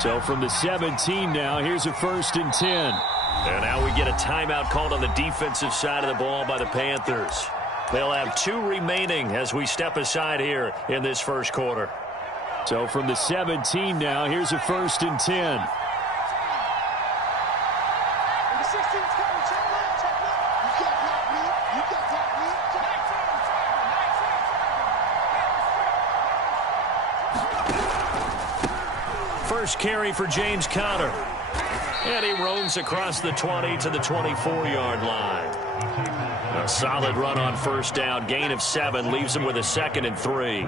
So from the 17 now, here's a 1st and 10. And now we get a timeout called on the defensive side of the ball by the Panthers. They'll have 2 remaining as we step aside here in this first quarter. So from the 17 now, here's a 1st and 10. First carry for James Conner. And he roams across the 20 to the 24-yard line. A solid run on first down. Gain of 7 leaves him with a 2nd and 3.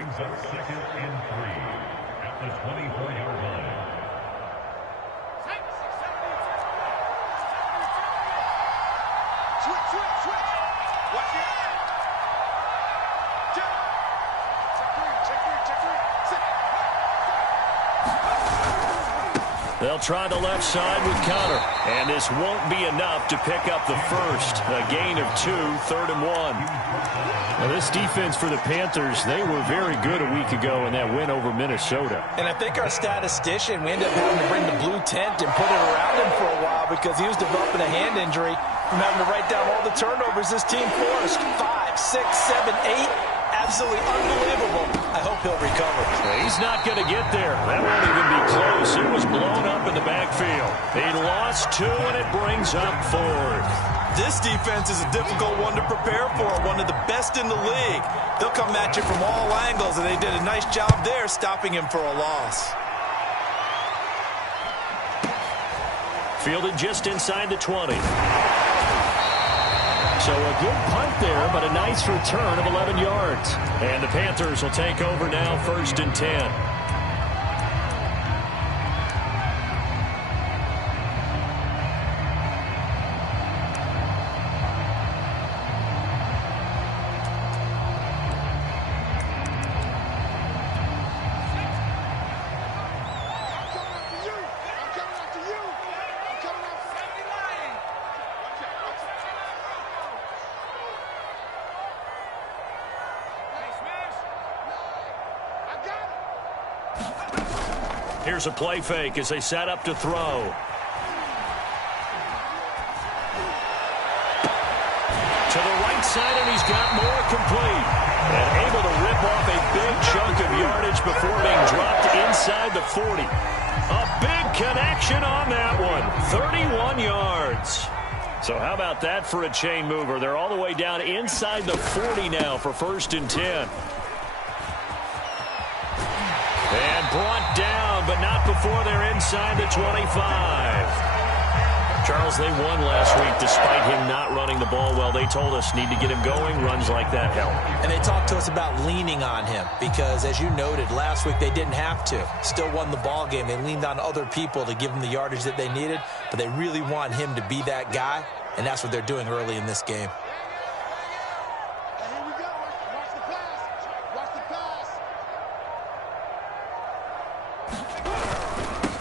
They'll try the left side with Conner. And this won't be enough to pick up the first. A gain of 2, 3rd and 1. Well, this defense for the Panthers, they were very good a week ago in that win over Minnesota. And I think our statistician, we ended up having to bring the blue tent and put it around him for a while because he was developing a hand injury from having to write down all the turnovers this team forced. 5, 6, 7, 8. Absolutely unbelievable. I hope he'll recover. He's not going to get there. That won't even be close. It was blown up in the backfield. He lost 2, and it brings up 4th. This defense is a difficult one to prepare for, one of the best in the league. They'll come at you from all angles, and they did a nice job there stopping him for a loss. Fielded just inside the 20. So a good punt there, but a nice return of 11 yards. And the Panthers will take over now, 1st and 10. Here's a play fake as they set up to throw. To the right side, and he's got more complete. And able to rip off a big chunk of yardage before being dropped inside the 40. A big connection on that one. 31 yards. So how about that for a chain mover? They're all the way down inside the 40 now for 1st and 10. And brought down, but not before they're inside the 25. Charles, they won last week despite him not running the ball well. They told us need to get him going. Runs like that help. And they talked to us about leaning on him because, as you noted, last week they didn't have to. Still won the ball game. They leaned on other people to give them the yardage that they needed, but they really want him to be that guy, and that's what they're doing early in this game.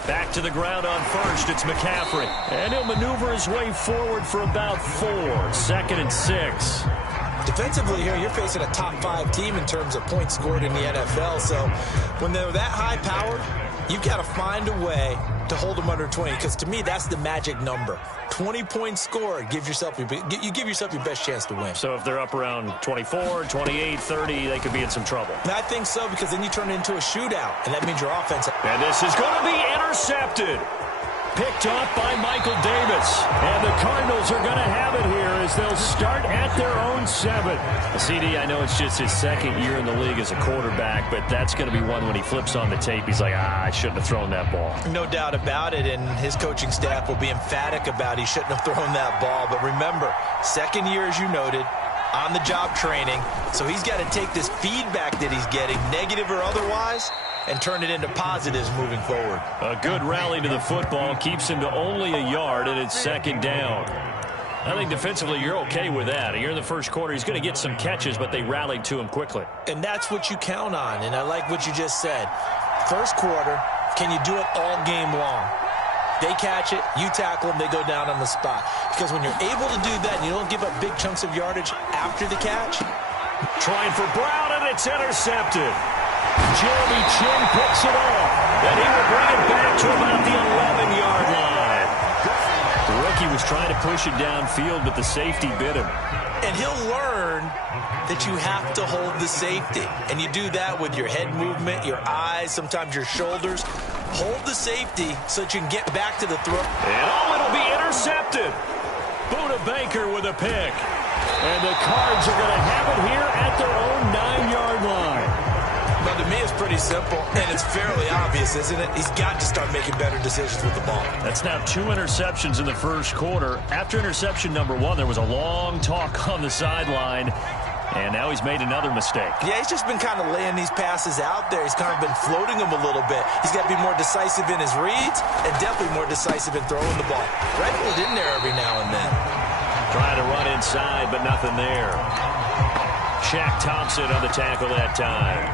Back to the ground on first. It's McCaffrey. And he'll maneuver his way forward for about 4. 2nd and 6. Defensively here, you're facing a top 5 team in terms of points scored in the NFL. So when they're that high-powered, you've got to find a way to hold them under 20. Because to me, that's the magic number. 20 points scored, you give yourself your best chance to win. So if they're up around 24, 28, 30, they could be in some trouble. And I think so, because then you turn it into a shootout, and that means your offense. And this is going to be intercepted. Picked off by Michael Davis. And the Cardinals are going to have it here as they'll start at their own 7. CD, I know it's just his 2nd year in the league as a quarterback, but that's going to be one when he flips on the tape. He's like, I shouldn't have thrown that ball. No doubt about it, and his coaching staff will be emphatic about he shouldn't have thrown that ball. But remember, 2nd year, as you noted, on-the-job training. So he's got to take this feedback that he's getting, negative or otherwise, and turn it into positives moving forward. A good rally to the football keeps him to only a yard, and it's 2nd down. I think defensively you're okay with that. Here in the first quarter, he's going to get some catches, but they rallied to him quickly. And that's what you count on, and I like what you just said. First quarter, can you do it all game long? They catch it, you tackle them, they go down on the spot. Because when you're able to do that and you don't give up big chunks of yardage after the catch. Trying for Brown, and it's intercepted. Jeremy Chin picks it off, and he will bring it back to about the 11-yard line. The rookie was trying to push it downfield, but the safety bit him. And he'll learn that you have to hold the safety. And you do that with your head movement, your eyes, sometimes your shoulders. Hold the safety so that you can get back to the throw. And it'll be intercepted. Buda Baker with a pick. And the Cards are going to have it here at their own 9-yard line. Now, to me, it's pretty simple, and it's fairly obvious, isn't it? He's got to start making better decisions with the ball. That's now 2 interceptions in the first quarter. After interception number 1, there was a long talk on the sideline, and now he's made another mistake. Yeah, he's just been kind of laying these passes out there. He's kind of been floating them a little bit. He's got to be more decisive in his reads and definitely more decisive in throwing the ball. Rifled in there every now and then. Trying to run inside, but nothing there. Shaq Thompson on the tackle that time.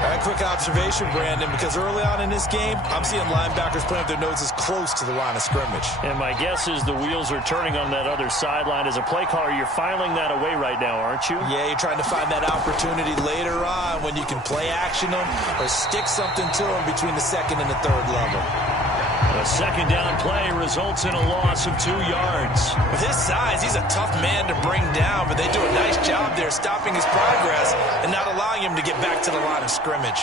All right, quick observation, Brandon, because early on in this game, I'm seeing linebackers playing their noses close to the line of scrimmage. And my guess is the wheels are turning on that other sideline. As a play caller, you're filing that away right now, aren't you? Yeah, you're trying to find that opportunity later on when you can play action them or stick something to them between the second and the third level. A second down play results in a loss of 2 yards. With his size, he's a tough man to bring down, but they do a nice job there stopping his progress and not allowing him to get back to the line of scrimmage.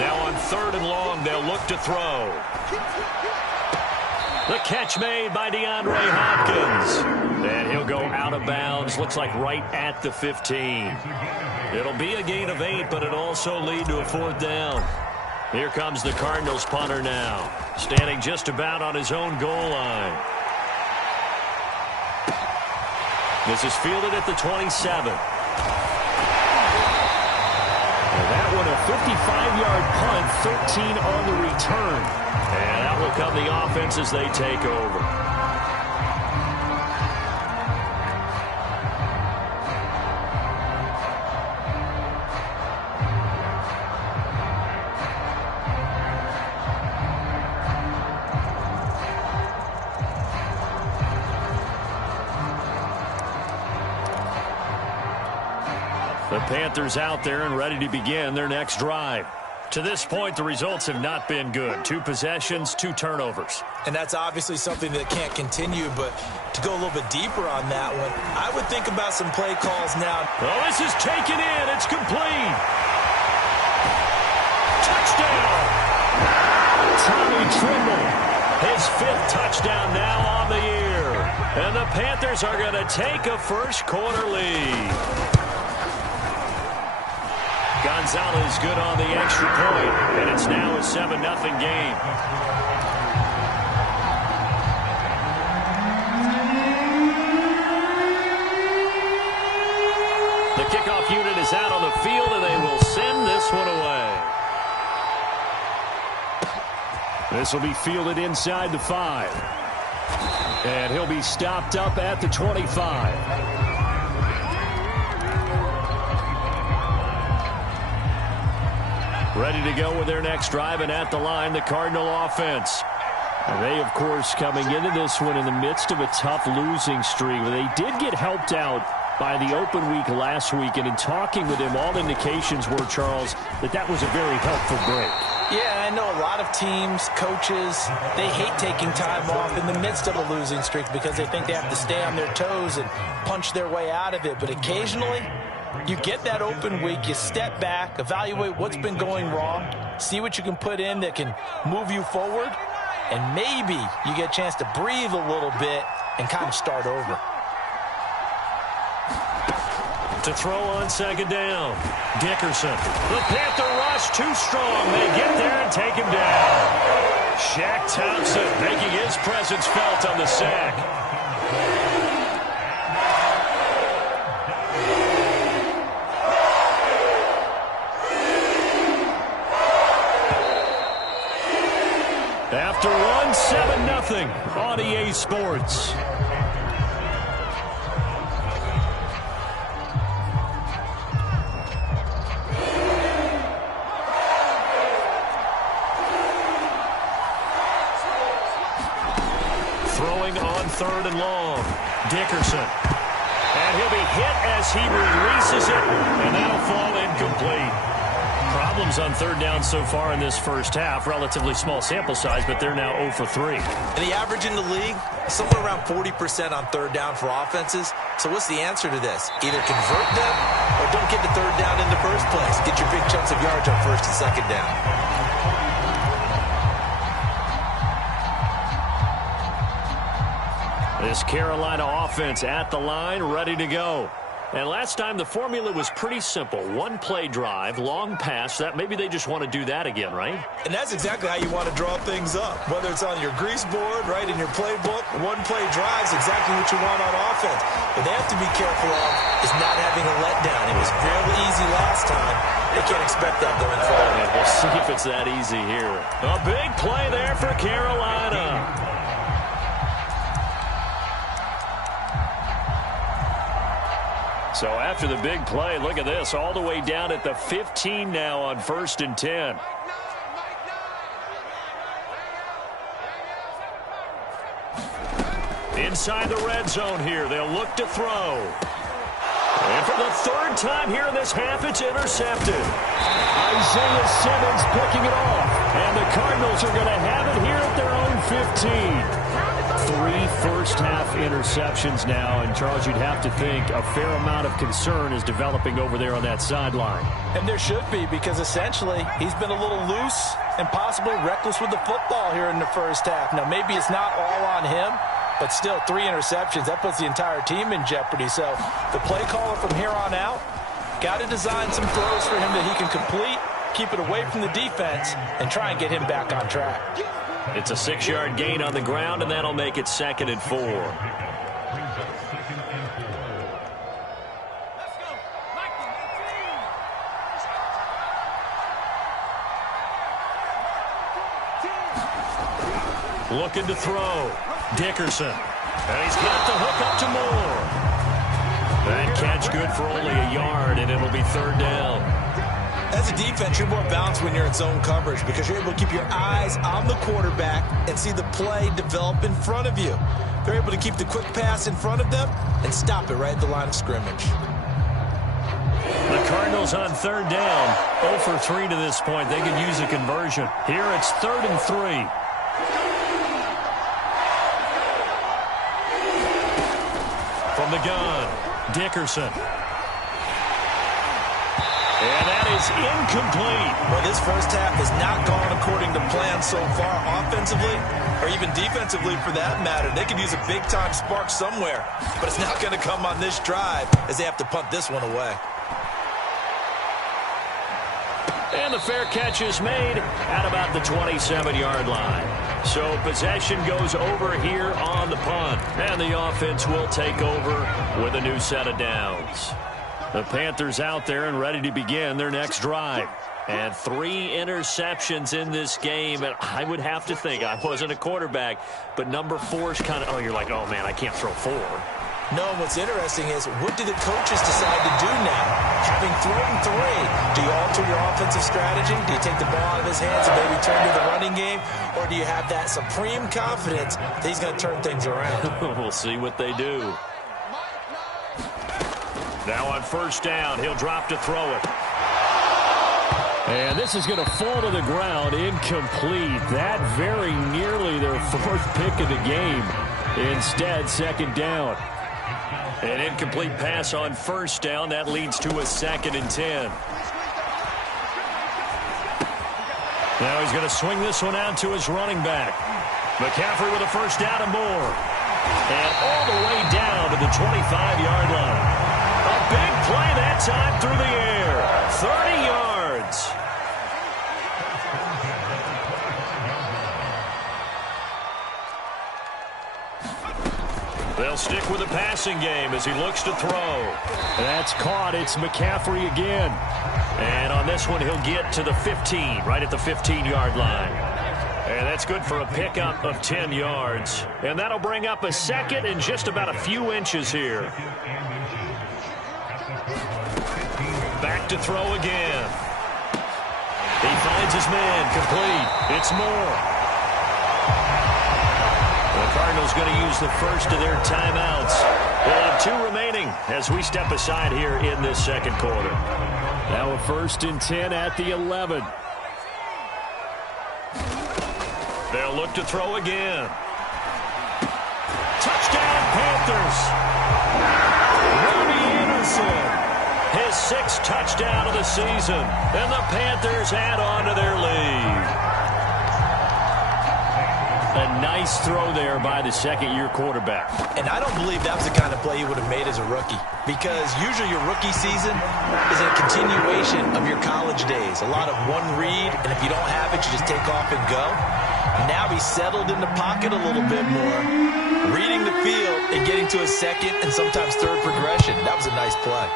Now on 3rd and long, they'll look to throw. The catch made by DeAndre Hopkins. And he'll go out of bounds, looks like right at the 15. It'll be a gain of 8, but it'll also lead to a 4th down. Here comes the Cardinals punter now, standing just about on his own goal line. This is fielded at the 27. And that one a 55-yard punt, 13 on the return. And out will come the offense as they take over. The Panthers out there and ready to begin their next drive. To this point, the results have not been good. 2 possessions, 2 turnovers. And that's obviously something that can't continue, but to go a little bit deeper on that one, I would think about some play calls now. Well, this is taken in. It's complete. Touchdown. Tommy Tremble. His 5th touchdown now on the year. And the Panthers are going to take a first quarter lead. Gonzalez good on the extra point, and it's now a 7-0 game. The kickoff unit is out on the field, and they will send this one away. This will be fielded inside the 5. And he'll be stopped up at the 25. Ready to go with their next drive, and at the line, the Cardinal offense. And they, of course, coming into this one in the midst of a tough losing streak. They did get helped out by the open week last week, and in talking with him, all indications were, Charles, that was a very helpful break. Yeah, I know a lot of teams, coaches, they hate taking time off in the midst of a losing streak because they think they have to stay on their toes and punch their way out of it. But occasionally, you get that open week, you step back, evaluate what's been going wrong, see what you can put in that can move you forward, and maybe you get a chance to breathe a little bit and kind of start over. To throw on 2nd down, Dickerson. The Panther rush too strong. They get there and take him down. Shaq Thompson making his presence felt on the sack. After one, 7-0 on EA Sports. Throwing on 3rd and long, Dickerson. And he'll be hit as he releases it, and that'll fall incomplete. Cardinals on third down so far in this first half. Relatively small sample size, but they're now 0 for 3. And the average in the league, somewhere around 40% on third down for offenses. So what's the answer to this? Either convert them or don't get to third down in the first place. Get your big chunks of yards on first and second down. This Carolina offense at the line, ready to go. And last time the formula was pretty simple. One play drive, long pass. That maybe they just want to do that again, right? And that's exactly how you want to draw things up. Whether it's on your grease board, right, in your playbook, one play drive is exactly what you want on offense. What they have to be careful of is not having a letdown. It was fairly easy last time. They can't expect that going forward. And we'll see if it's that easy here. A big play there for Carolina. So after the big play, look at this, all the way down at the 15 now on 1st and 10. Inside the red zone here, they'll look to throw. And for the third time here in this half, it's intercepted. Isaiah Simmons picking it off. And the Cardinals are going to have it here at their own 15. 3 first-half interceptions now, and Charles, you'd have to think a fair amount of concern is developing over there on that sideline. And there should be, because essentially he's been a little loose and possibly reckless with the football here in the first half. Now, maybe it's not all on him, but still 3 interceptions. That puts the entire team in jeopardy. So the play caller from here on out got to design some throws for him that he can complete, keep it away from the defense, and try and get him back on track. It's a 6-yard gain on the ground, and that'll make it 2nd and 4. Looking to throw. Dickerson. And he's got the hook up to Moore. That catch good for only a yard, and it'll be 3rd down. As a defense, you're more balanced when you're in zone coverage because you're able to keep your eyes on the quarterback and see the play develop in front of you. They're able to keep the quick pass in front of them and stop it right at the line of scrimmage. The Cardinals on 3rd down, 0 for 3 to this point. They could use a conversion. Here it's 3rd and 3. From the gun, Dickerson. And that is incomplete. Well, this first half has not gone according to plan so far offensively or even defensively for that matter. They could use a big-time spark somewhere, but it's not going to come on this drive as they have to punt this one away. And the fair catch is made at about the 27-yard line. So possession goes over here on the punt. And the offense will take over with a new set of downs. The Panthers out there and ready to begin their next drive. And 3 interceptions in this game. And I would have to think, I wasn't a quarterback, but number 4 is kind of, oh, you're like, oh, man, I can't throw 4. No, what's interesting is what do the coaches decide to do now? Having thrown 3, do you alter your offensive strategy? Do you take the ball out of his hands and maybe turn to the running game? Or do you have that supreme confidence that he's going to turn things around? We'll see what they do. Now on 1st down, he'll drop to throw it. And this is going to fall to the ground, incomplete. That very nearly their 4th pick of the game. Instead, 2nd down. An incomplete pass on 1st down. That leads to a 2nd and 10. Now he's going to swing this one out to his running back. McCaffrey with a 1st down and more. And all the way down to the 25-yard line. A big play that time through the air. 30 yards. They'll stick with the passing game as he looks to throw. That's caught. It's McCaffrey again. And on this one, he'll get to the 15, right at the 15-yard line. And that's good for a pickup of 10 yards. And that'll bring up a 2nd and just about a few inches here. Back to throw again. He finds his man, complete. It's Moore. The Cardinals going to use the first of their timeouts. We'll have 2 remaining as we step aside here in this 2nd quarter. That So 1st and 10 at the 11. They'll look to throw again. Touchdown, Panthers. Robbie Anderson, his 6th touchdown of the season. And the Panthers add on to their lead. A nice throw there by the second-year quarterback. And I don't believe that was the kind of play he would have made as a rookie, because usually your rookie season is a continuation of your college days. A lot of one read, and if you don't have it, you just take off and go. Now he's settled in the pocket a little bit more, reading the field and getting to a second and sometimes third progression. That was a nice play.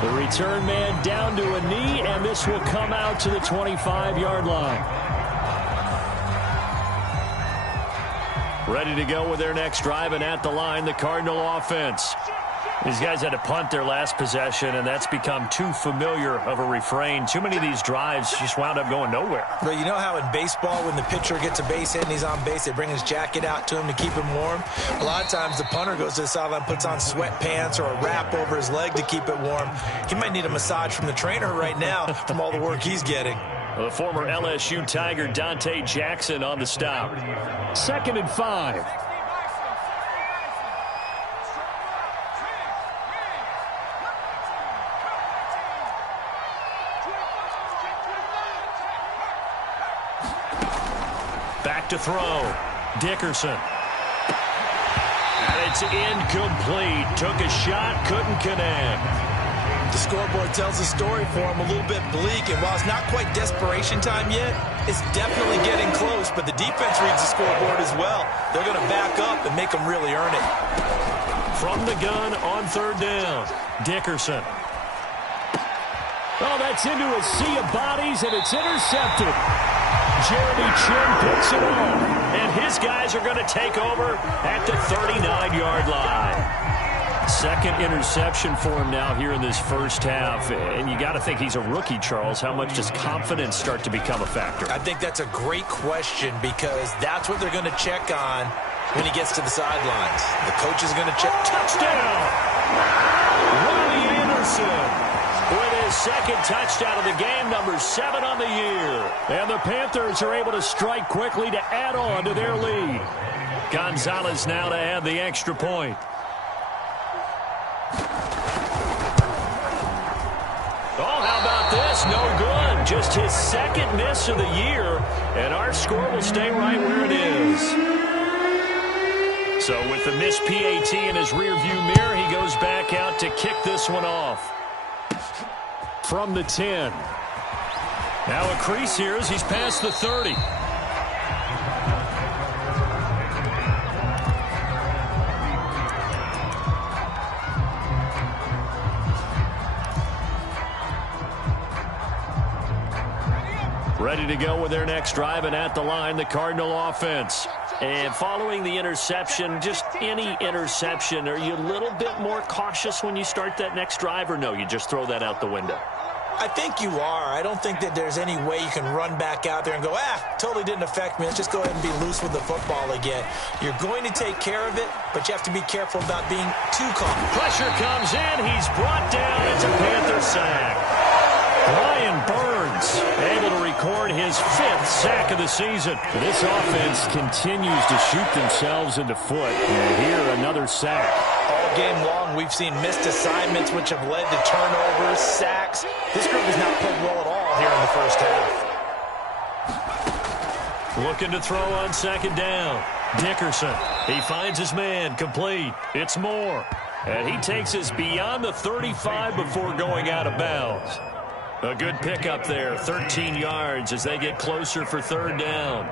The return man down to a knee, and this will come out to the 25-yard line. Ready to go with their next drive, and at the line, the Cardinal offense. These guys had to punt their last possession, and that's become too familiar of a refrain. Too many of these drives just wound up going nowhere. But you know how in baseball, when the pitcher gets a base hit and he's on base, they bring his jacket out to him to keep him warm? A lot of times the punter goes to the sideline, puts on sweatpants or a wrap over his leg to keep it warm. He might need a massage from the trainer right now from all the work he's getting. The former LSU Tiger Dante Jackson on the stop. 2nd and 5. Back to throw. Dickerson. And it's incomplete. Took a shot, couldn't connect. The scoreboard tells a story for him, a little bit bleak, and while it's not quite desperation time yet, it's definitely getting close, but the defense reads the scoreboard as well. They're going to back up and make them really earn it. From the gun on 3rd down, Dickerson. Oh, that's into a sea of bodies, and it's intercepted. Jeremy Chin picks it off, and his guys are going to take over at the 39-yard line. 2nd interception for him now here in this first half. And you got to think he's a rookie, Charles. How much does confidence start to become a factor? I think that's a great question, because that's what they're going to check on when he gets to the sidelines. The coach is going to check. Touchdown! Robbie Anderson with his 2nd touchdown of the game, number 7 on the year. And the Panthers are able to strike quickly to add on to their lead. Gonzalez now to add the extra point. Oh, how about this? No good. Just his 2nd miss of the year, and our score will stay right where it is. So with the missed PAT in his rearview mirror, he goes back out to kick this one off. From the 10. Now a crease here as he's past the 30. Ready to go with their next drive, and at the line, the Cardinal offense. And following the interception, just any interception, are you a little bit more cautious when you start that next drive, or no, you just throw that out the window? I think you are. I don't think that there's any way you can run back out there and go, totally didn't affect me. Let's just go ahead and be loose with the football again. You're going to take care of it, but you have to be careful about being too calm. Pressure comes in. He's brought down. It's a Panther sack. Brian Burns able to record his 5th sack of the season. This offense continues to shoot themselves in the foot. And here, another sack. All game long, we've seen missed assignments, which have led to turnovers, sacks. This group has not played well at all here in the first half. Looking to throw on 2nd down. Dickerson. He finds his man. Complete. It's Moore. And he takes us beyond the 35 before going out of bounds. A good pickup there, 13 yards as they get closer for 3rd down.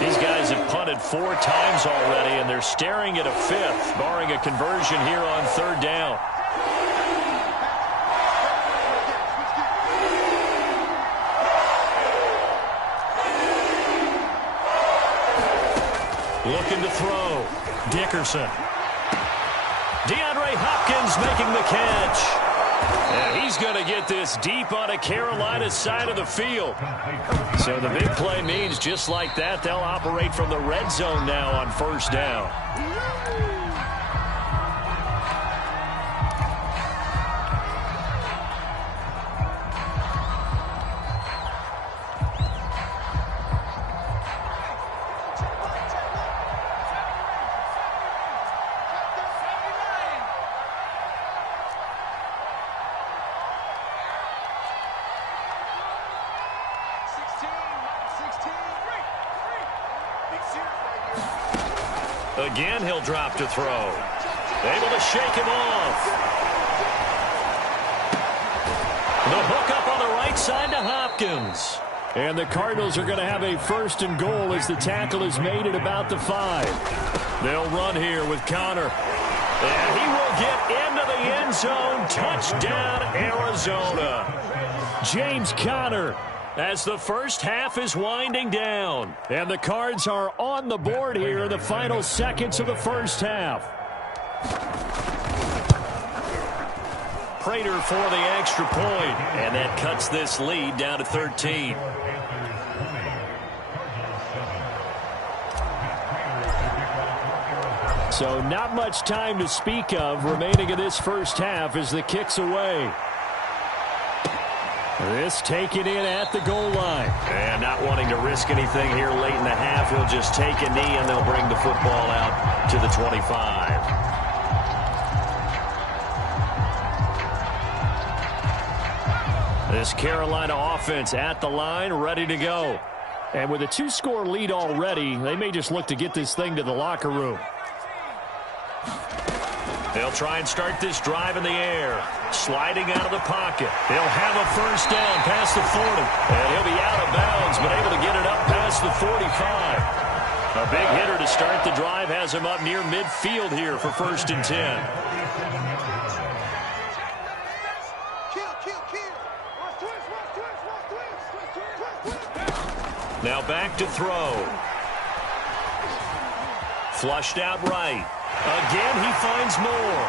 These guys have punted 4 times already, and they're staring at a 5th, barring a conversion here on 3rd down. Looking to throw. Dickerson. DeAndre Hopkins making the catch. And he's going to get this deep onto Carolina's side of the field. So the big play means just like that, they'll operate from the red zone now on first down. Again, he'll drop to throw. Able to shake him off. The hook up on the right side to Hopkins. And the Cardinals are going to have a first and goal as the tackle is made at about the 5. They'll run here with Connor. And he will get into the end zone. Touchdown, Arizona. James Conner. As the first half is winding down. And the Cards are on the board here in the final seconds of the first half. Prater for the extra point. And that cuts this lead down to 13. So not much time to speak of remaining in this first half as the kick's away. This taken in at the goal line. And not wanting to risk anything here late in the half, he'll just take a knee and they'll bring the football out to the 25. This Carolina offense at the line, ready to go. And with a 2-score lead already, they may just look to get this thing to the locker room. They'll try and start this drive in the air. Sliding out of the pocket. They'll have a first down past the 40. And he'll be out of bounds, but able to get it up past the 45. A big hitter to start the drive has him up near midfield here for 1st and 10. Now back to throw. Flushed out right. Again, he finds more.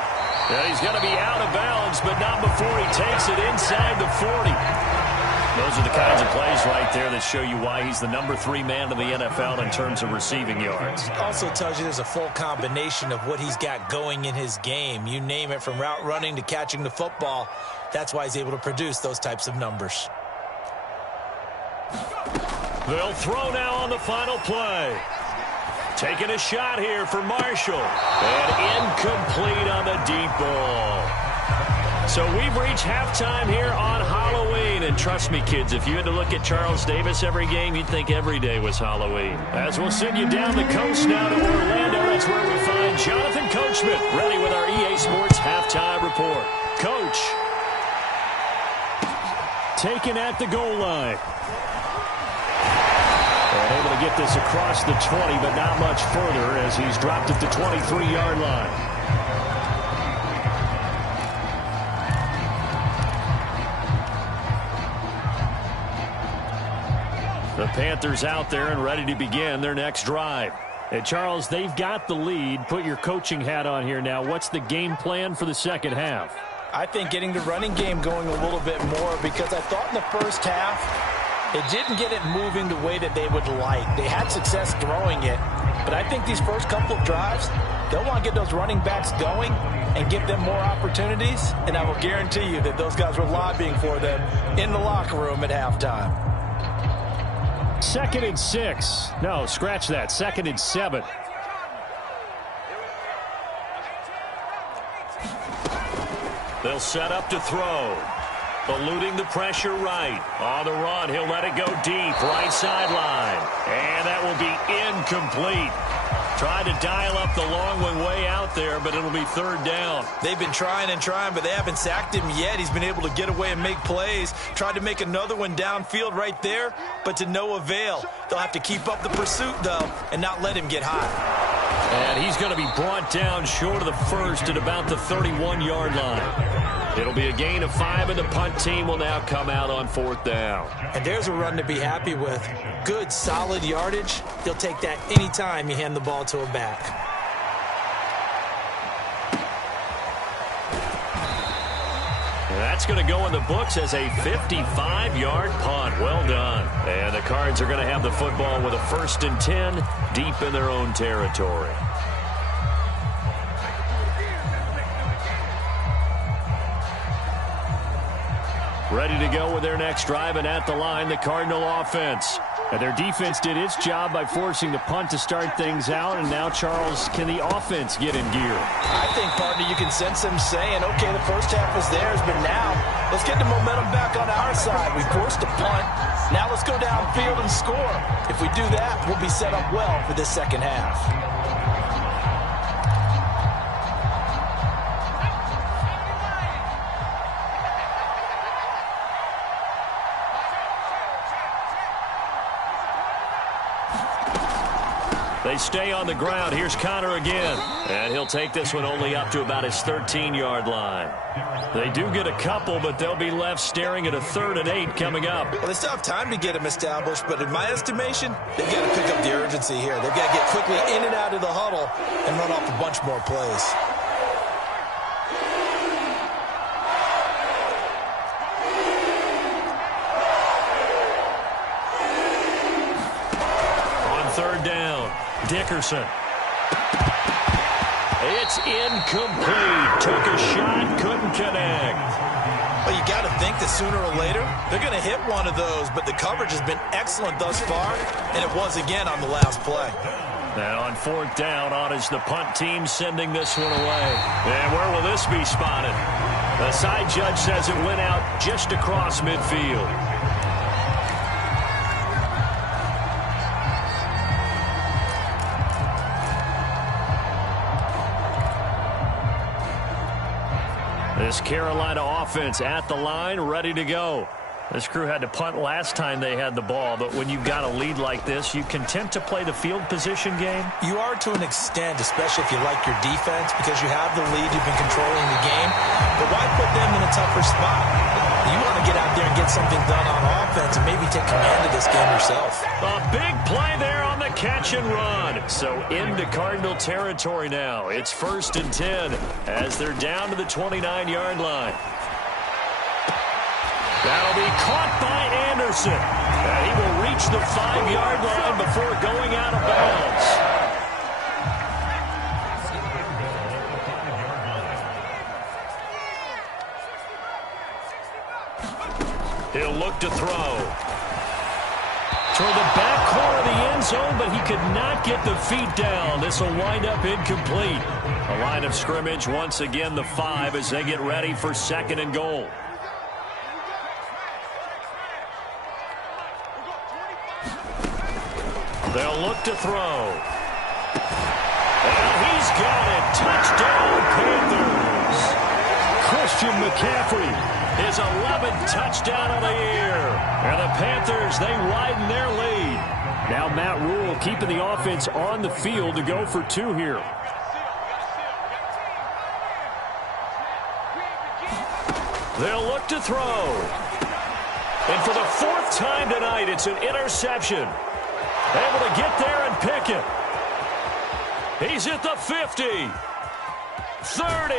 And he's going to be out of bounds, but not before he takes it inside the 40. Those are the kinds of plays right there that show you why he's the number 3 man in the NFL in terms of receiving yards. Also tells you there's a full combination of what he's got going in his game. You name it, from route running to catching the football. That's why he's able to produce those types of numbers. They'll throw now on the final play. Taking a shot here for Marshall. And incomplete on the deep ball. So we've reached halftime here on Halloween. And trust me, kids, if you had to look at Charles Davis every game, you'd think every day was Halloween. As we'll send you down the coast now to Orlando, that's where we find Jonathan Coachman, ready with our EA Sports halftime report. Coach. Taken at the goal line. And able to get this across the 20, but not much further as he's dropped at the 23-yard line. The Panthers out there and ready to begin their next drive. And Charles, they've got the lead. Put your coaching hat on here now. What's the game plan for the second half? I think getting the running game going a little bit more, because I thought in the first half it didn't get it moving the way that they would like. They had success throwing it, but I think these first couple of drives, they'll want to get those running backs going and give them more opportunities, and I will guarantee you that those guys were lobbying for them in the locker room at halftime. 2nd and 6. No, scratch that. 2nd and 7. They'll set up to throw. Eluding the pressure right. On the run, he'll let it go deep. Right sideline. And that will be incomplete. Tried to dial up the long one way out there, but it'll be 3rd down. They've been trying and trying, but they haven't sacked him yet. He's been able to get away and make plays. Tried to make another one downfield right there, but to no avail. They'll have to keep up the pursuit, though, and not let him get hot. And he's going to be brought down short of the first at about the 31-yard line. It'll be a gain of 5, and the punt team will now come out on 4th down. And there's a run to be happy with. Good, solid yardage. He'll take that anytime you hand the ball to a back. And That's going to go in the books as a 55-yard punt. Well done. And the Cards are going to have the football with a 1st and 10 deep in their own territory. Ready to go with their next drive, and at the line, the Cardinal offense. And their defense did its job by forcing the punt to start things out, and now, Charles, can the offense get in gear? I think, partner, you can sense them saying, okay, the first half was theirs, but now let's get the momentum back on our side. We forced a punt. Now let's go downfield and score. If we do that, we'll be set up well for this second half. They stay on the ground. Here's Connor again. And he'll take this one only up to about his 13-yard line. They do get a couple, but they'll be left staring at a 3rd and 8 coming up. Well, they still have time to get them established, but in my estimation, they've got to pick up the urgency here. They've got to get quickly in and out of the huddle and run off a bunch more plays. Dickerson. It's incomplete. Took a shot, couldn't connect. Well, you got to think that sooner or later, they're going to hit one of those, but the coverage has been excellent thus far, and it was again on the last play. And on 4th down, on is the punt team sending this one away. And where will this be spotted? The side judge says it went out just across midfield. This Carolina offense at the line, ready to go. This crew had to punt last time they had the ball, but when you've got a lead like this, you content to play the field position game? You are to an extent, especially if you like your defense, because you have the lead, you've been controlling the game. But why put them in a tougher spot? You want to get out there and get something done on offense and maybe take command of this game yourself. A big play there on the catch and run. So into Cardinal territory now. It's 1st and 10 as they're down to the 29-yard line. That'll be caught by Anderson. And he will reach the 5-yard line before going out of bounds. He'll look to throw. Toward the back corner of the end zone, but he could not get the feet down. This will wind up incomplete. A line of scrimmage, once again the 5 as they get ready for 2nd and goal. They'll look to throw. And he's got it. Touchdown, Panthers. Christian McCaffrey. His 11th touchdown of the year. And the Panthers, they widen their lead. Now Matt Rule keeping the offense on the field to go for 2 here. They'll look to throw. And for the 4th time tonight, it's an interception. Able to get there and pick it. He's at the 50. 30.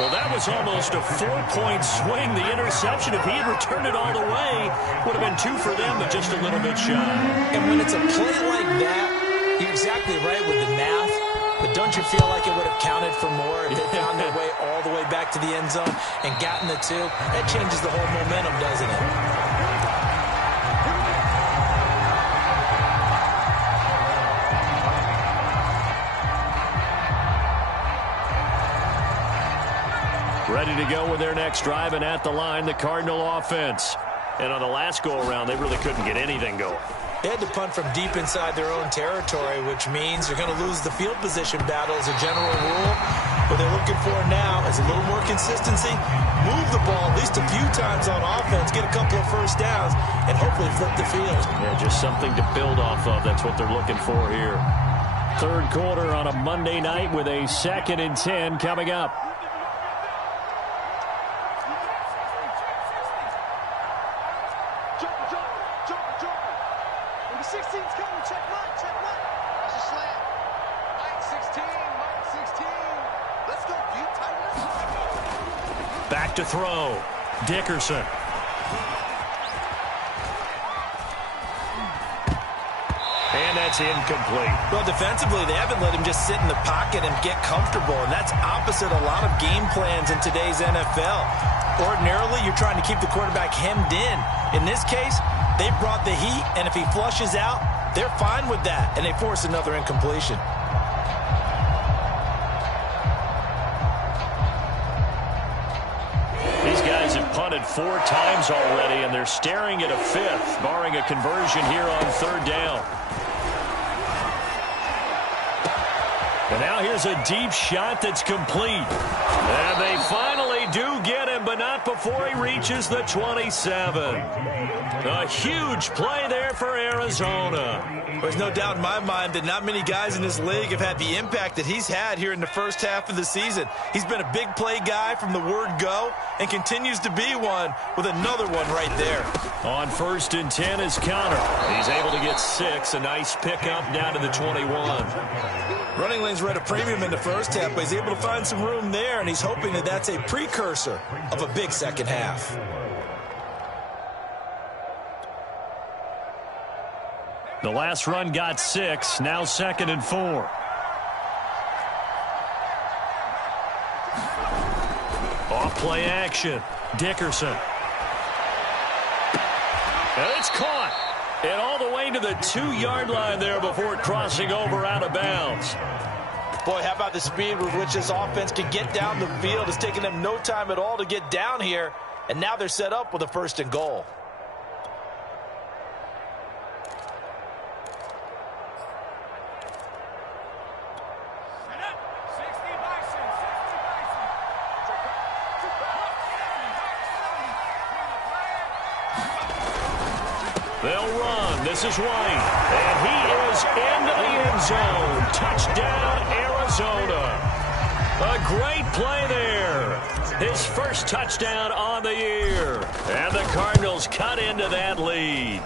Well, that was almost a 4-point swing. The interception, if he had returned it all the way, would have been 2 for them, but just a little bit shy. And when it's a play like that, you're exactly right with the math. But don't you feel like it would have counted for more if they found their way all the way back to the end zone and gotten the 2? That changes the whole momentum, doesn't it? Ready to go with their next drive, and at the line, the Cardinal offense. And on the last go-around, they really couldn't get anything going. They had to punt from deep inside their own territory, which means they're going to lose the field position battle as a general rule. What they're looking for now is a little more consistency, move the ball at least a few times on offense, get a couple of first downs, and hopefully flip the field. Yeah, just something to build off of. That's what they're looking for here. 3rd quarter on a Monday night with a 2nd and 10 coming up. Back to throw. Dickerson. And that's incomplete. Well, defensively, they haven't let him just sit in the pocket and get comfortable, and that's opposite a lot of game plans in today's NFL. Ordinarily, you're trying to keep the quarterback hemmed in. In this case, they brought the heat, and if he flushes out, they're fine with that, and they force another incompletion. These guys have punted 4 times already, and they're staring at a 5th, barring a conversion here on 3rd down. And now here's a deep shot that's complete. And they finally do get him, but not before he reaches the 27. A huge play there for Arizona. There's no doubt in my mind that not many guys in this league have had the impact that he's had here in the first half of the season. He's been a big play guy from the word go and continues to be one with another one right there. On 1st and 10 is Connor. He's able to get 6. A nice pickup down to the 21. Running lanes were at a premium in the first half, but he's able to find some room there, and he's hoping that that's a precursor of a big second half. The last run got 6. Now 2nd and 4. Off play action. Dickerson. And it's caught. And all the way to the 2-yard line there before crossing over out of bounds. Boy, how about the speed with which this offense can get down the field? It's taken them no time at all to get down here, and now they're set up with a 1st and goal. They'll run. This is White. And he is into the end zone. Touchdown, Arizona. A great play there. His first touchdown on the year. And the Cardinals cut into that lead.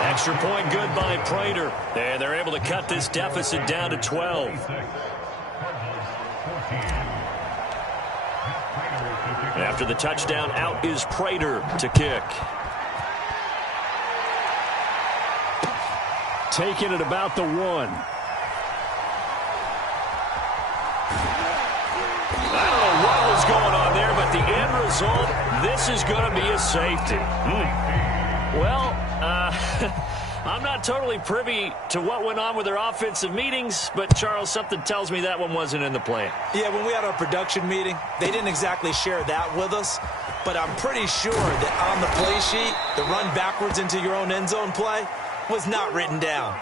Extra point good by Prater. And they're able to cut this deficit down to 12. After the touchdown, out is Prater to kick. Taking it about the 1. I don't know what was going on there, but the end result, this is going to be a safety. Well, I'm not totally privy to what went on with their offensive meetings, but, Charles, something tells me that one wasn't in the plan. Yeah, when we had our production meeting, they didn't exactly share that with us, but I'm pretty sure that on the play sheet, the run backwards into your own end zone play was not written down.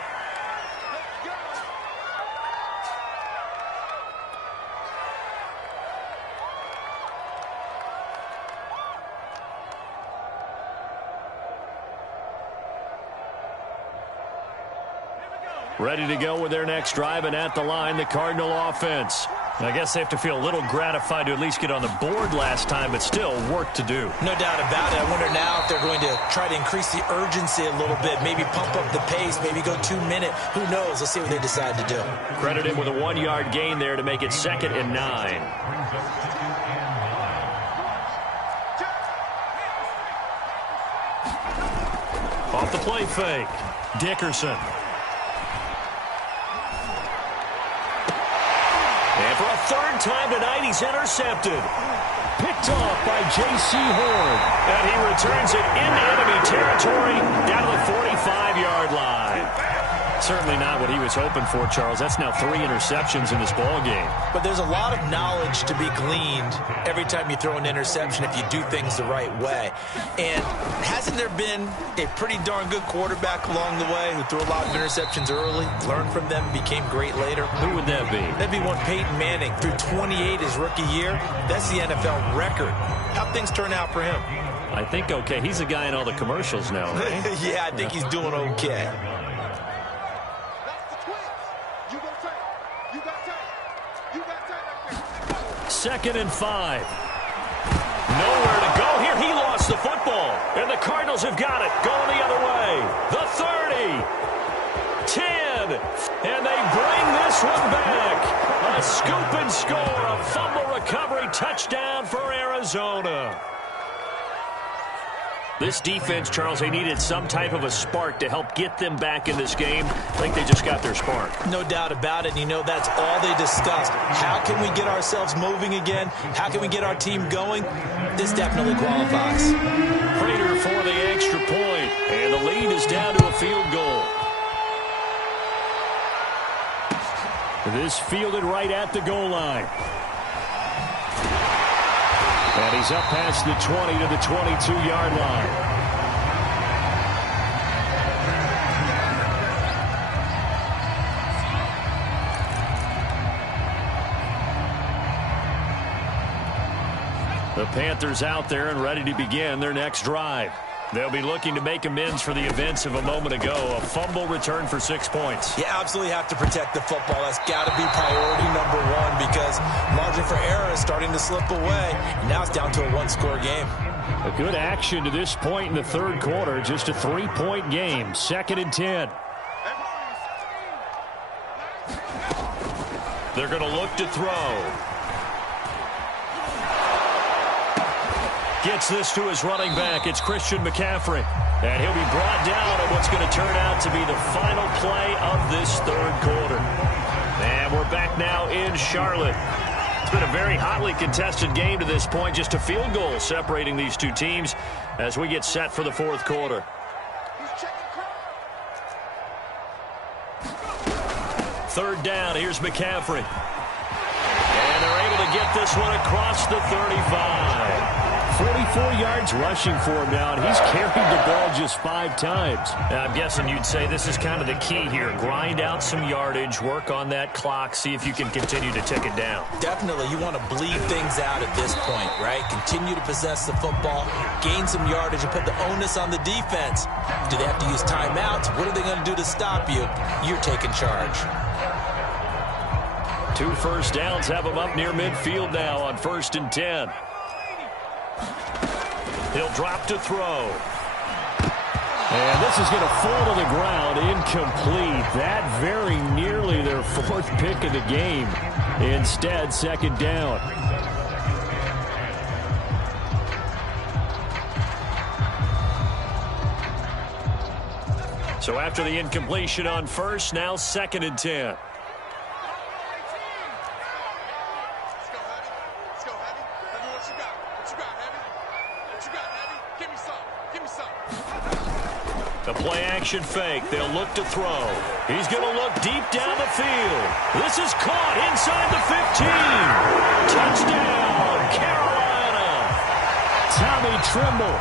Ready to go with their next drive, and at the line, the Cardinal offense. I guess they have to feel a little gratified to at least get on the board last time, but still work to do. No doubt about it. I wonder now if they're going to try to increase the urgency a little bit, maybe pump up the pace, maybe go 2-minute. Who knows? Let's see what they decide to do. Credit him with a 1-yard gain there to make it 2nd and 9. Off the play fake. Dickerson. And for a 3rd time tonight, he's intercepted. Picked off by J.C. Horn. And he returns it into enemy territory down to the 45-yard line. Certainly not what he was hoping for, Charles. That's now 3 interceptions in this ball game. But there's a lot of knowledge to be gleaned every time you throw an interception if you do things the right way. And hasn't there been a pretty darn good quarterback along the way who threw a lot of interceptions early, learned from them, became great later? Who would that be? That'd be one Peyton Manning. Threw 28 his rookie year. That's the NFL record. How'd things turn out for him? I think okay. He's a guy in all the commercials now, right? Yeah, I think he's doing okay. Second and 5. Nowhere to go here. He lost the football. And the Cardinals have got it. Going the other way. The 30. 10. And they bring this one back. A scoop and score. A fumble recovery touchdown for Arizona. This defense, Charles, they needed some type of a spark to help get them back in this game. I think they just got their spark. No doubt about it. And you know, that's all they discussed. How can we get ourselves moving again? How can we get our team going? This definitely qualifies. Prater for the extra point. And the lead is down to a field goal. This fielded right at the goal line. And he's up past the 20 to the 22-yard line. The Panthers out there and ready to begin their next drive. They'll be looking to make amends for the events of a moment ago. A fumble return for 6 points. You absolutely have to protect the football. That's got to be priority number one because margin for error is starting to slip away. And now it's down to a one-score game. A good action to this point in the third quarter. Just a 3-point game. 2nd and 10. They're going to look to throw. Gets this to his running back. It's Christian McCaffrey. And he'll be brought down at what's going to turn out to be the final play of this third quarter. And we're back now in Charlotte. It's been a very hotly contested game to this point. Just a field goal separating these two teams as we get set for the fourth quarter. Third down. Here's McCaffrey. And they're able to get this one across the 35. 44 yards rushing for him now, and he's carried the ball just 5 times. I'm guessing you'd say this is kind of the key here. Grind out some yardage, work on that clock, see if you can continue to tick it down. Definitely, you want to bleed things out at this point, right? Continue to possess the football, gain some yardage, and put the onus on the defense. Do they have to use timeouts? What are they going to do to stop you? You're taking charge. 2 first downs have them up near midfield now on 1st and 10. He'll drop to throw. And this is going to fall to the ground incomplete. That very nearly their 4th pick of the game. Instead, 2nd down. So after the incompletion on 1st, now 2nd and 10. The play-action fake. They'll look to throw. He's going to look deep down the field. This is caught inside the 15. Touchdown, Carolina. Tommy Tremble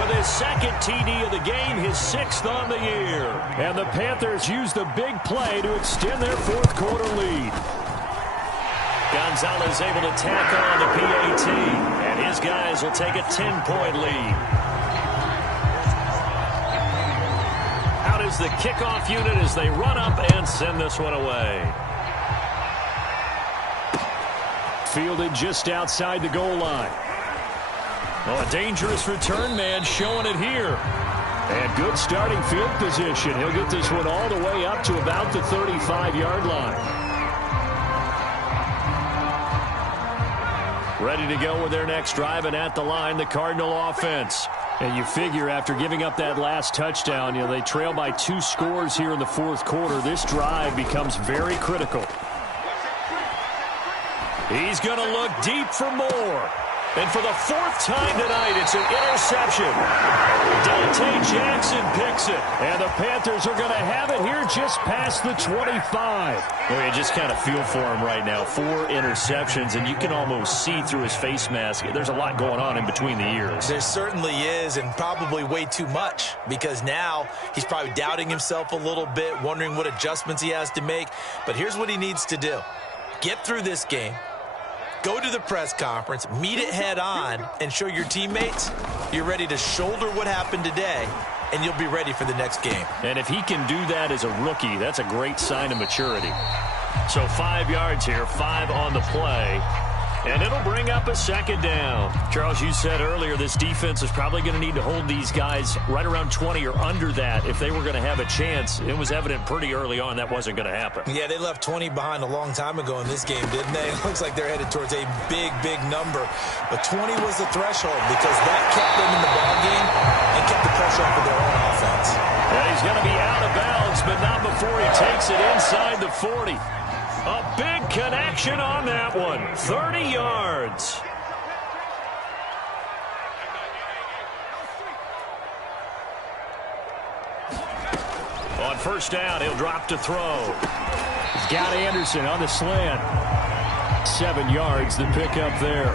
with his 2nd TD of the game, his 6th on the year. And the Panthers use the big play to extend their 4th quarter lead. Gonzalez able to tack on the PAT, and his guys will take a 10-point lead. Out is the kickoff unit as they run up and send this one away. Fielded just outside the goal line. Oh, a dangerous return man showing it here. And good starting field position. He'll get this one all the way up to about the 35-yard line. Ready to go with their next drive, and at the line, the Cardinal offense. And you figure after giving up that last touchdown, you know, they trail by 2 scores here in the 4th quarter. This drive becomes very critical. He's going to look deep for more. And for the 4th time tonight, it's an interception. Dante Jackson picks it. And the Panthers are going to have it here just past the 25. Well, you just kind of feel for him right now. 4 interceptions, and you can almost see through his face mask. There's a lot going on in between the ears. There certainly is, and probably way too much, because now he's probably doubting himself a little bit, wondering what adjustments he has to make. But here's what he needs to do. Get through this game. Go to the press conference, meet it head on, and show your teammates you're ready to shoulder what happened today, and you'll be ready for the next game. And if he can do that as a rookie, that's a great sign of maturity. So 5 yards here, 5 on the play. And it'll bring up a second down. Charles, you said earlier this defense is probably going to need to hold these guys right around 20 or under that if they were going to have a chance. It was evident pretty early on that wasn't going to happen. Yeah, they left 20 behind a long time ago in this game, didn't they? It looks like they're headed towards a big, big number. But 20 was the threshold because that kept them in the ballgame and kept the pressure off of their own offense. And he's going to be out of bounds, but not before he takes it inside the 40. A big connection on that one. 30 yards. On first down, he'll drop to throw. He's got Anderson on the slant. 7 yards, the pickup there.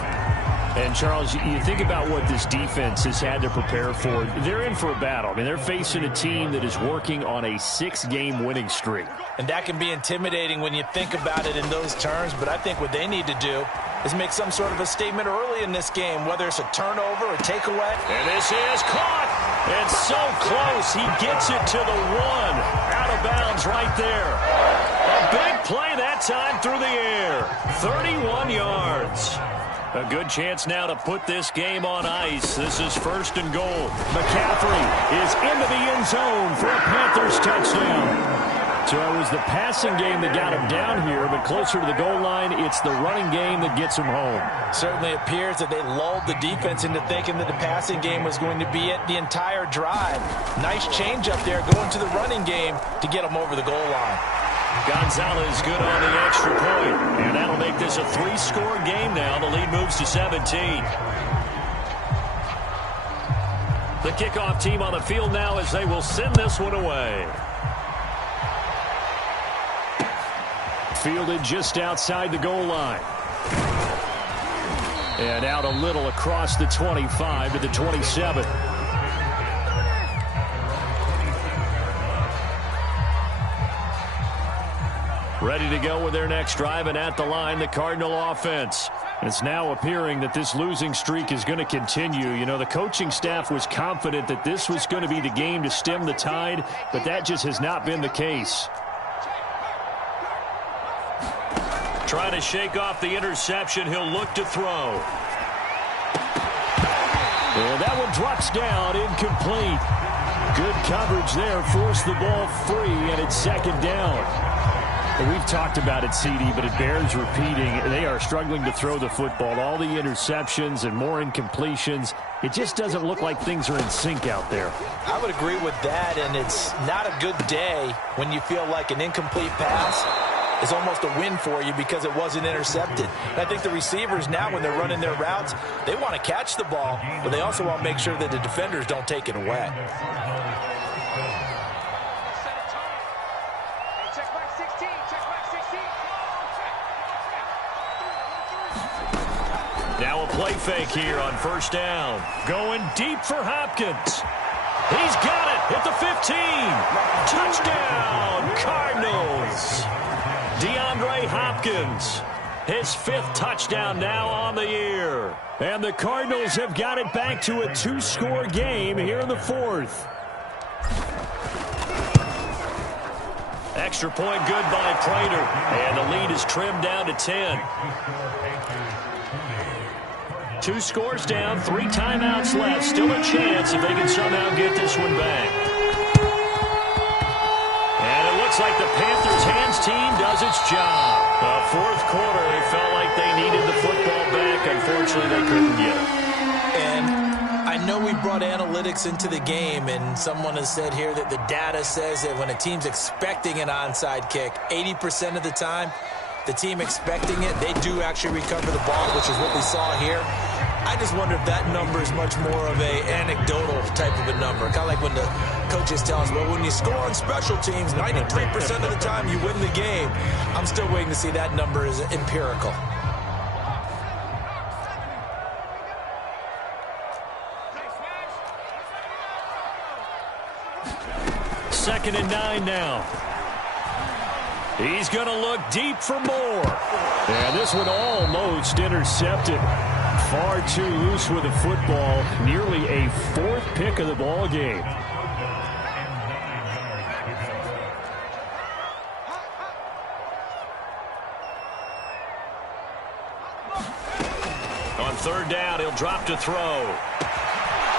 And, Charles, you think about what this defense has had to prepare for. They're in for a battle. I mean, they're facing a team that is working on a 6-game winning streak. And that can be intimidating when you think about it in those terms, but I think what they need to do is make some sort of a statement early in this game, whether it's a turnover or takeaway. And this is caught. And so close. He gets it to the 1. Out of bounds right there. A big play that time through the air. 31 yards. A good chance now to put this game on ice. This is first and goal. McCaffrey is into the end zone for a Panthers touchdown. So it was the passing game that got him down here, but closer to the goal line, it's the running game that gets him home. Certainly appears that they lulled the defense into thinking that the passing game was going to be it the entire drive. Nice change up there going to the running game to get them over the goal line. Gonzalez good on the extra point, and that'll make this a 3-score game now. The lead moves to 17. The kickoff team on the field now as they will send this one away. Fielded just outside the goal line. And out a little across the 25 to the 27. Ready to go with their next drive, and at the line, the Cardinal offense. It's now appearing that this losing streak is going to continue. You know, the coaching staff was confident that this was going to be the game to stem the tide, but that just has not been the case. Trying to shake off the interception. He'll look to throw. And that one drops down, incomplete. Good coverage there, forced the ball free, and it's second down. And we've talked about it, CD, but it bears repeating. They are struggling to throw the football. All the interceptions and more incompletions. It just doesn't look like things are in sync out there. I would agree with that, and it's not a good day when you feel like an incomplete pass is almost a win for you because it wasn't intercepted. And I think the receivers now, when they're running their routes, they want to catch the ball, but they also want to make sure that the defenders don't take it away. Now a play fake here on first down. Going deep for Hopkins. He's got it at the 15. Touchdown, Cardinals. DeAndre Hopkins, his 5th touchdown now on the year. And the Cardinals have got it back to a 2-score game here in the 4th. Extra point good by Prater. And the lead is trimmed down to 10. 2 scores down, 3 timeouts left. Still a chance if they can somehow get this one back. And it looks like the Panthers' hands team does its job. The 4th quarter, they felt like they needed the football back. Unfortunately, they couldn't get it. And I know we brought analytics into the game, and someone has said here that the data says that when a team's expecting an onside kick, 80% of the time, the team expecting it, they do actually recover the ball, which is what we saw here. I just wonder if that number is much more of a anecdotal type of a number. Kind of like when the coaches tell us, well, when you score on special teams, 93% of the time you win the game. I'm still waiting to see that number is empirical. Second and 9 now. He's going to look deep for more. And this one almost intercepted. Far too loose with the football. Nearly a 4th pick of the ball game. drop to throw.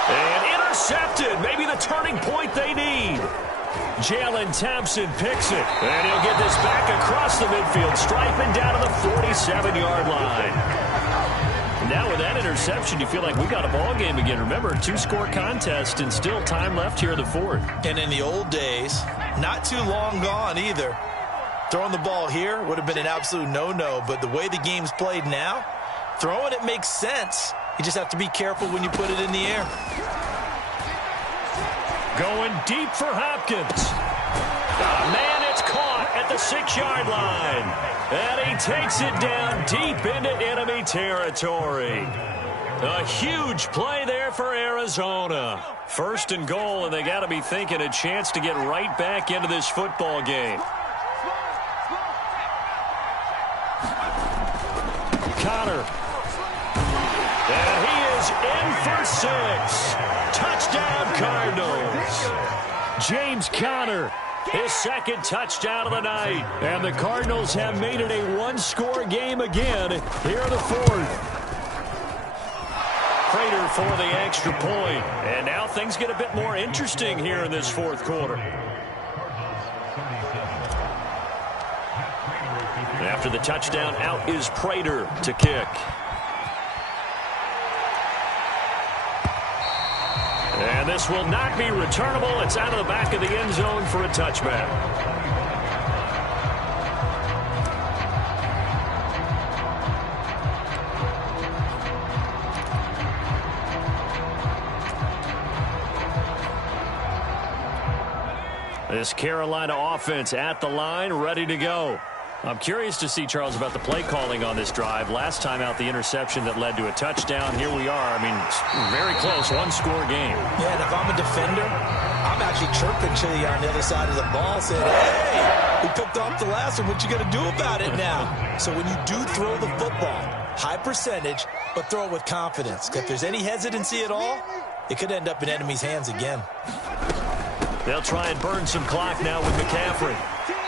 And intercepted. Maybe the turning point they need. Jalen Thompson picks it. And he'll get this back across the midfield stripe and down to the 47-yard line. Now with that interception, you feel like we got a ball game again. Remember, 2-score contest and still time left here in the fourth. And in the old days, not too long gone either, throwing the ball here would have been an absolute no-no. But the way the game's played now, throwing it makes sense. You just have to be careful when you put it in the air. Going deep for Hopkins. Man, it's caught at the 6-yard line. And he takes it down deep into enemy territory. A huge play there for Arizona. 1st and goal, and they got to be thinking a chance to get right back into this football game. Connor. And he is in for 6. Touchdown, Cardinals. James Conner, his 2nd touchdown of the night. And the Cardinals have made it a 1-score game again here in the 4th. Prater for the extra point. And now things get a bit more interesting here in this 4th quarter. After the touchdown, out is Prater to kick. And this will not be returnable. It's out of the back of the end zone for a touchback. This Carolina offense at the line, ready to go. I'm curious to see, Charles, about the play calling on this drive. Last time out, the interception that led to a touchdown. Here we are. I mean, very close, 1-score game. Yeah, and if I'm a defender, I'm actually chirping to you on the other side of the ball, saying, hey, we picked off the last one. What you going to do about it now? So when you do throw the football, high percentage, but throw it with confidence. If there's any hesitancy at all, it could end up in enemy's hands again. They'll try and burn some clock now with McCaffrey.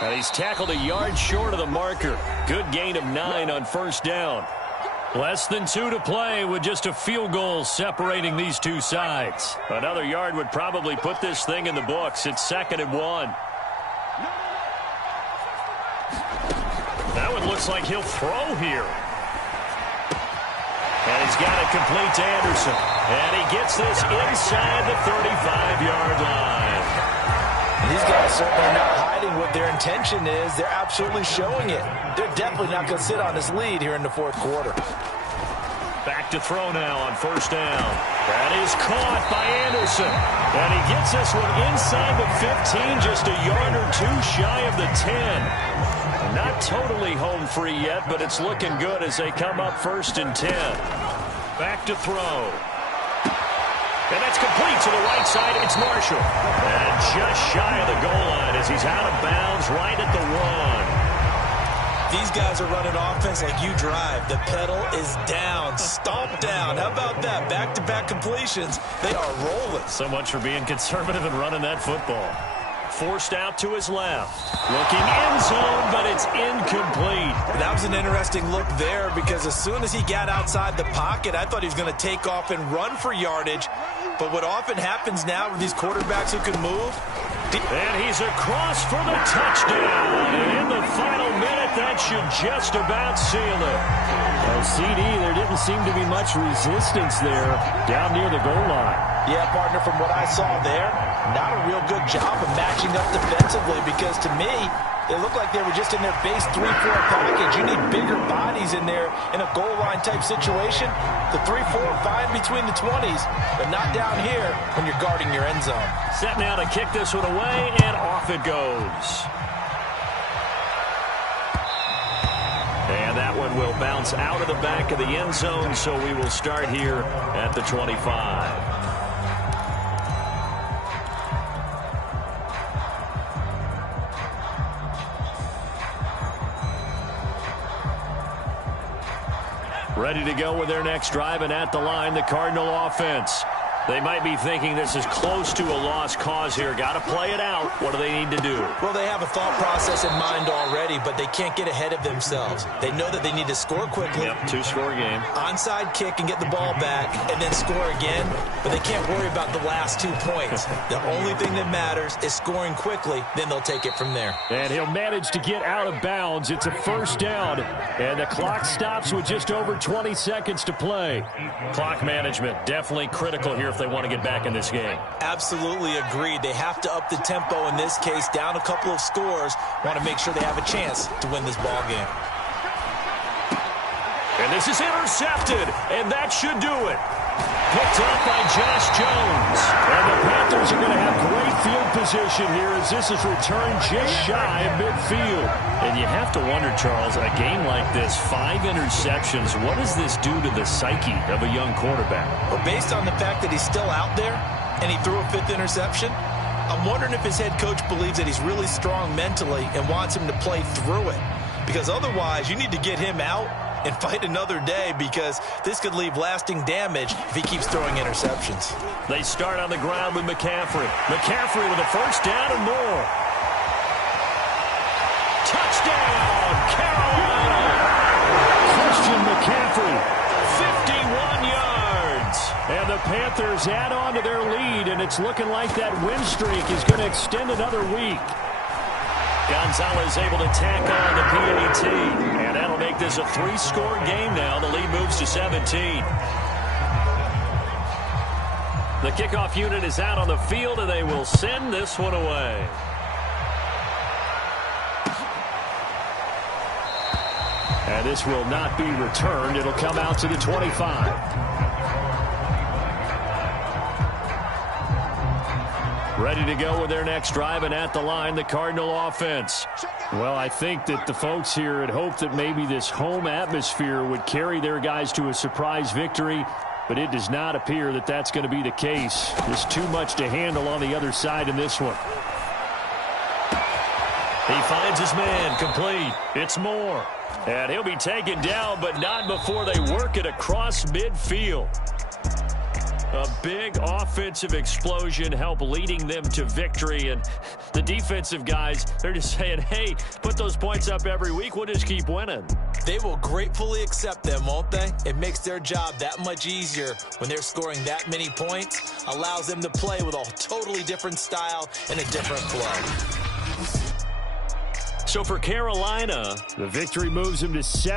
And he's tackled a yard short of the marker. Good gain of 9 on 1st down. Less than 2 to play with just a field goal separating these two sides. Another yard would probably put this thing in the books. It's 2nd and 1. That one looks like he'll throw here. And he's got it complete to Anderson. And he gets this inside the 35-yard line. These guys certainly are not hiding what their intention is. They're absolutely showing it. They're definitely not going to sit on this lead here in the 4th quarter. Back to throw now on 1st down. That is caught by Anderson. And he gets this one inside the 15, just a yard or 2 shy of the 10. Not totally home free yet, but it's looking good as they come up 1st and 10. Back to throw. And that's complete to the right side. It's Marshall. And just shy of the goal line as he's out of bounds right at the 1. These guys are running offense like you drive. The pedal is down, stomp down. How about that? Back-to-back completions. They are rolling. So much for being conservative and running that football. Forced out to his left. Looking end zone, but it's incomplete. That was an interesting look there because as soon as he got outside the pocket, I thought he was going to take off and run for yardage. But what often happens now with these quarterbacks who can move. And he's across for the touchdown. And in the final minute, that should just about seal it. Well, CD, there didn't seem to be much resistance there down near the goal line. Yeah, partner, from what I saw there, not a real good job of matching up defensively because to me, it looked like they were just in their base 3-4 package. You need bigger bodies in there in a goal line type situation. The 3-4 fine between the 20s, but not down here when you're guarding your end zone. Set now to kick this one away, and off it goes. And that one will bounce out of the back of the end zone, so we will start here at the 25. Ready to go with their next drive, and at the line, the Cardinal offense. They might be thinking this is close to a lost cause here. Got to play it out. What do they need to do? Well, they have a thought process in mind already, but they can't get ahead of themselves. They know that they need to score quickly. Yep, 2-score game. Onside kick and get the ball back and then score again, but they can't worry about the last 2 points. The only thing that matters is scoring quickly, then they'll take it from there. And he'll manage to get out of bounds. It's a first down, and the clock stops with just over 20 seconds to play. Clock management, definitely critical here if they want to get back in this game. Absolutely agreed. They have to up the tempo in this case, down a couple of scores. Want to make sure they have a chance to win this ball game. And this is intercepted, and that should do it. Picked up by Josh Jones. And the Panthers are going to have great field position here as this is returned just shy of midfield. And you have to wonder, Charles, a game like this, 5 interceptions, what does this do to the psyche of a young quarterback? Well, based on the fact that he's still out there and he threw a 5th interception, I'm wondering if his head coach believes that he's really strong mentally and wants him to play through it. Because otherwise, you need to get him out and fight another day, because this could leave lasting damage if he keeps throwing interceptions. They start on the ground with McCaffrey. McCaffrey with a first down and more. Touchdown, Carolina! Christian McCaffrey. 51 yards. And the Panthers add on to their lead, and it's looking like that win streak is going to extend another week. Gonzalez able to tack on the PAT, and that'll make this a 3-score game now. The lead moves to 17. The kickoff unit is out on the field, and they will send this one away. And this will not be returned. It'll come out to the 25. Ready to go with their next drive, and at the line, the Cardinal offense. Well, I think that the folks here had hoped that maybe this home atmosphere would carry their guys to a surprise victory, but it does not appear that that's going to be the case. There's too much to handle on the other side in this one. He finds his man, complete. It's Moore. And he'll be taken down, but not before they work it across midfield. A big offensive explosion help leading them to victory. And the defensive guys, they're just saying, hey, put those points up every week. We'll just keep winning. They will gratefully accept them, won't they? It makes their job that much easier when they're scoring that many points. Allows them to play with a totally different style and a different flow. So for Carolina, the victory moves them to 7.